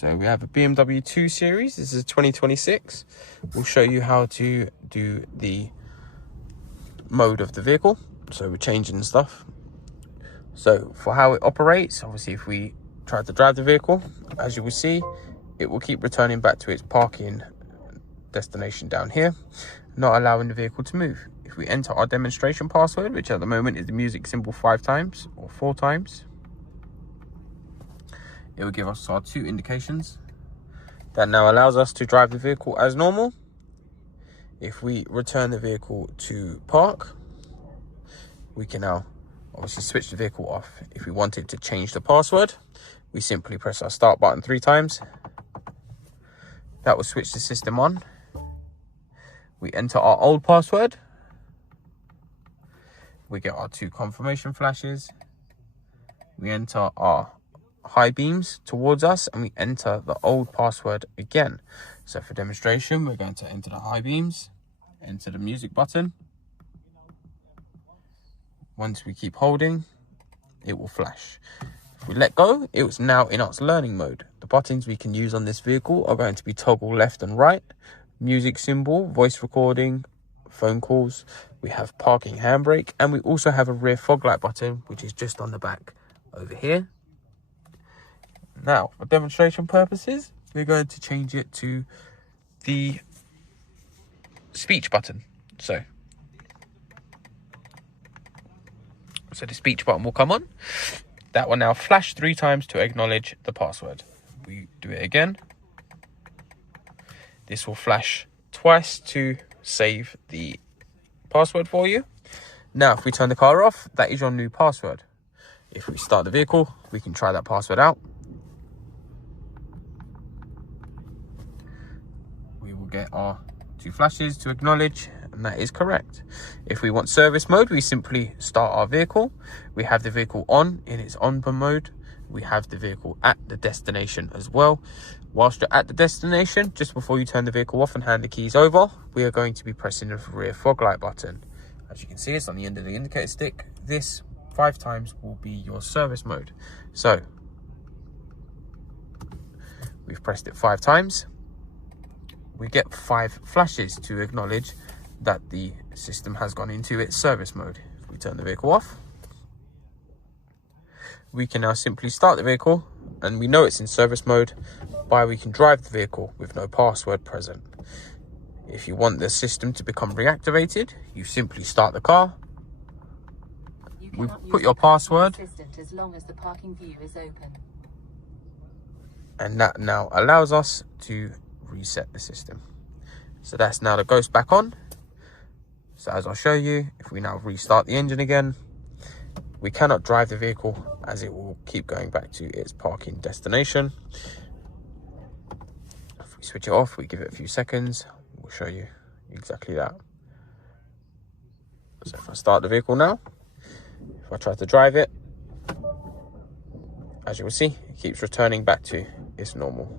So we have a BMW 2 Series. This is 2026. We'll show you how to do the mode of the vehicle. So we're changing stuff. So for how it operates, obviously if we try to drive the vehicle, as you will see, it will keep returning back to its parking destination down here, not allowing the vehicle to move. If we enter our demonstration password, which at the moment is the music symbol 5 times or 4 times, it will give us our 2 indications. That now allows us to drive the vehicle as normal. If we return the vehicle to park, we can now obviously switch the vehicle off. If we wanted to change the password, we simply press our start button 3 times. That will switch the system on. We enter our old password. We get our 2 confirmation flashes. We enter our high beams towards us and we enter the old password again. So for demonstration, we're going to enter the high beams, enter the music button. Once we keep holding, it will flash. If we let go, it's now in its learning mode. The buttons we can use on this vehicle are going to be toggle left and right, music symbol, voice recording, phone calls. We have parking handbrake, and we also have a rear fog light button, which is just on the back over here. Now, for demonstration purposes, we're going to change it to the speech button. So the speech button will come on. That will now flash 3 times to acknowledge the password. We do it again. This will flash twice to save the password for you. Now, if we turn the car off, that is your new password. If we start the vehicle, we can try that password out. We will get our 2 flashes to acknowledge, and that is correct. If we want service mode, we simply start our vehicle. We have the vehicle on in its on mode. We have the vehicle at the destination as well. Whilst you're at the destination, just before you turn the vehicle off and hand the keys over, we are going to be pressing the rear fog light button. As you can see, it's on the end of the indicator stick. This 5 times will be your service mode. So we've pressed it 5 times. We get 5 flashes to acknowledge that the system has gone into its service mode. If we turn the vehicle off, we can now simply start the vehicle, and we know it's in service mode by we can drive the vehicle with no password present. If you want the system to become reactivated, you simply start the car. We put your password, as long as the parking view is open. And that now allows us to reset the system. So that's now the Ghost back on. So as I'll show you, if we now restart the engine again, we cannot drive the vehicle as it will keep going back to its parking destination. If we switch it off, we give it a few seconds, we'll show you exactly that. So if I start the vehicle now, if I try to drive it, as you will see, it keeps returning back to its normal